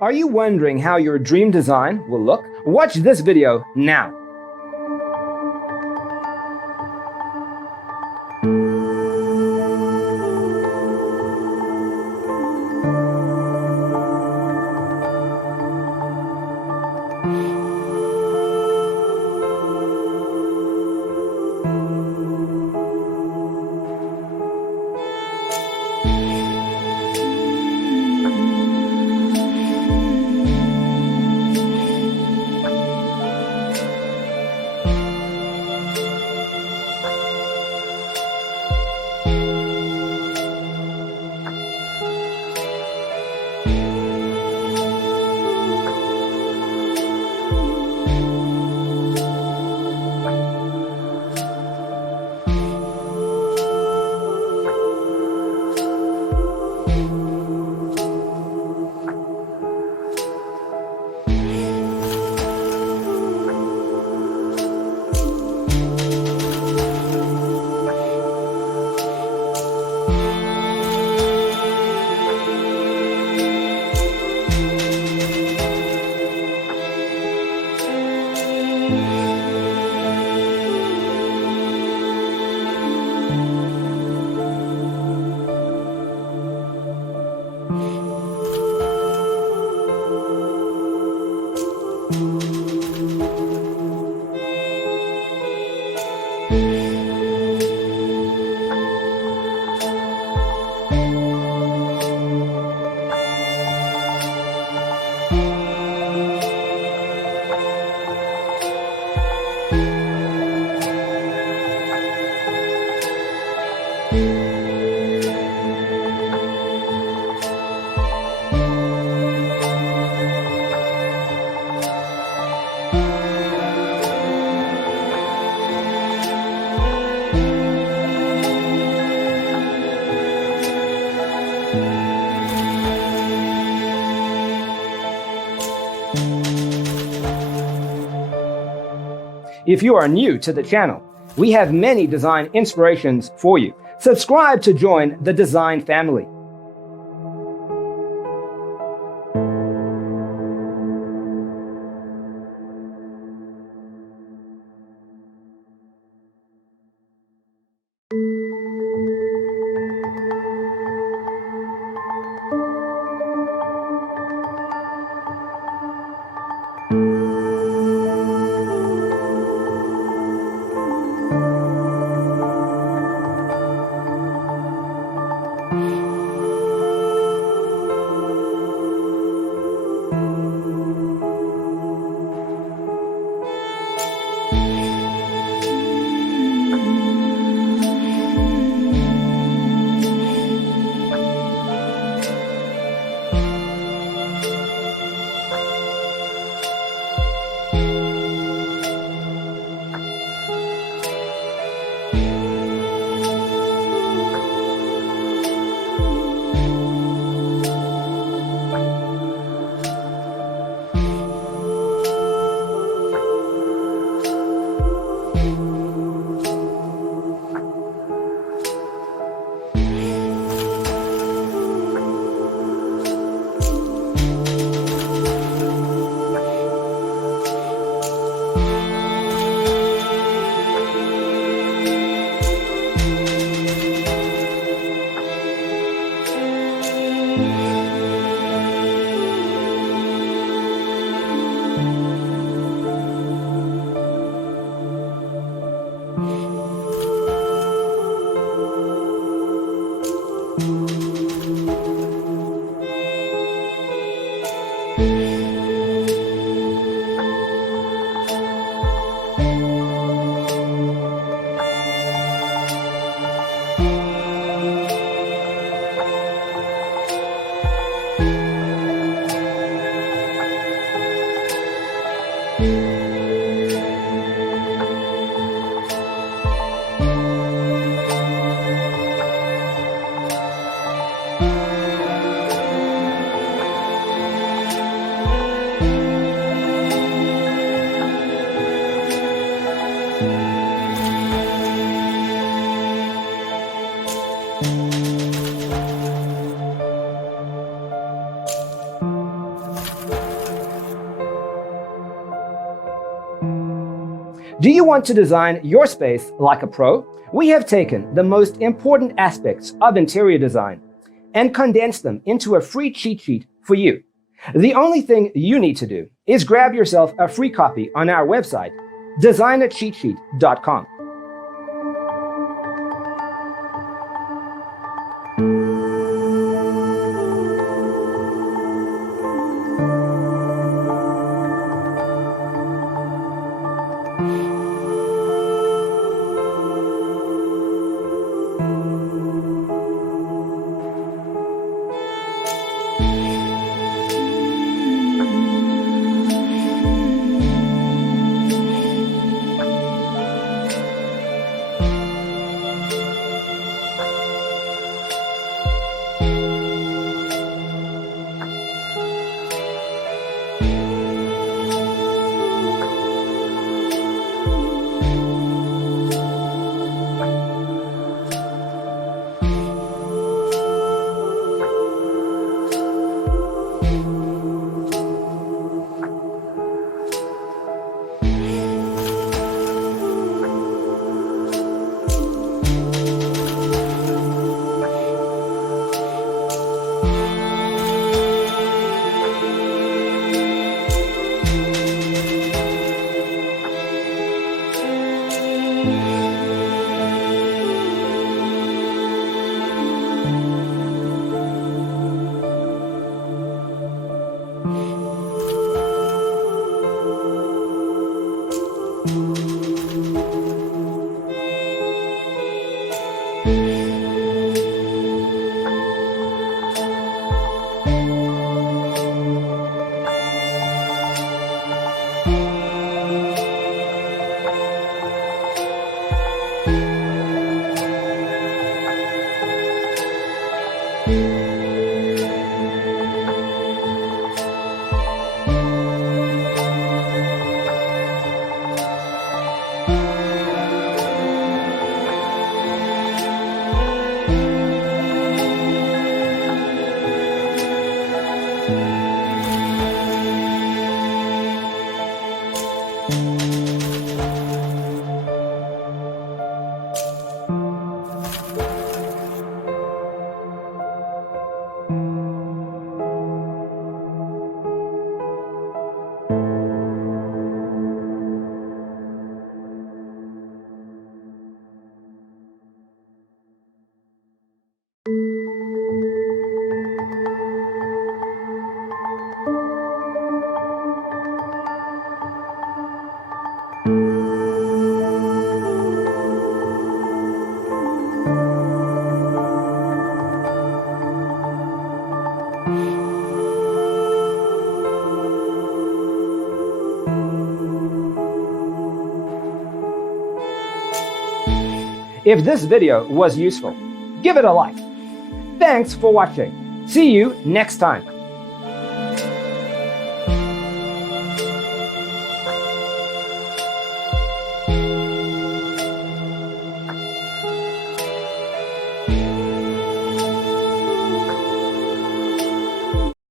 Are you wondering how your dream design will look? Watch this video now. If you are new to the channel, we have many design inspirations for you. Subscribe to join the design family. Do you want to design your space like a pro? We have taken the most important aspects of interior design and condensed them into a free cheat sheet for you. The only thing you need to do is grab yourself a free copy on our website, designercheatsheet.com. If this video was useful, give it a like. Thanks for watching. See you next time.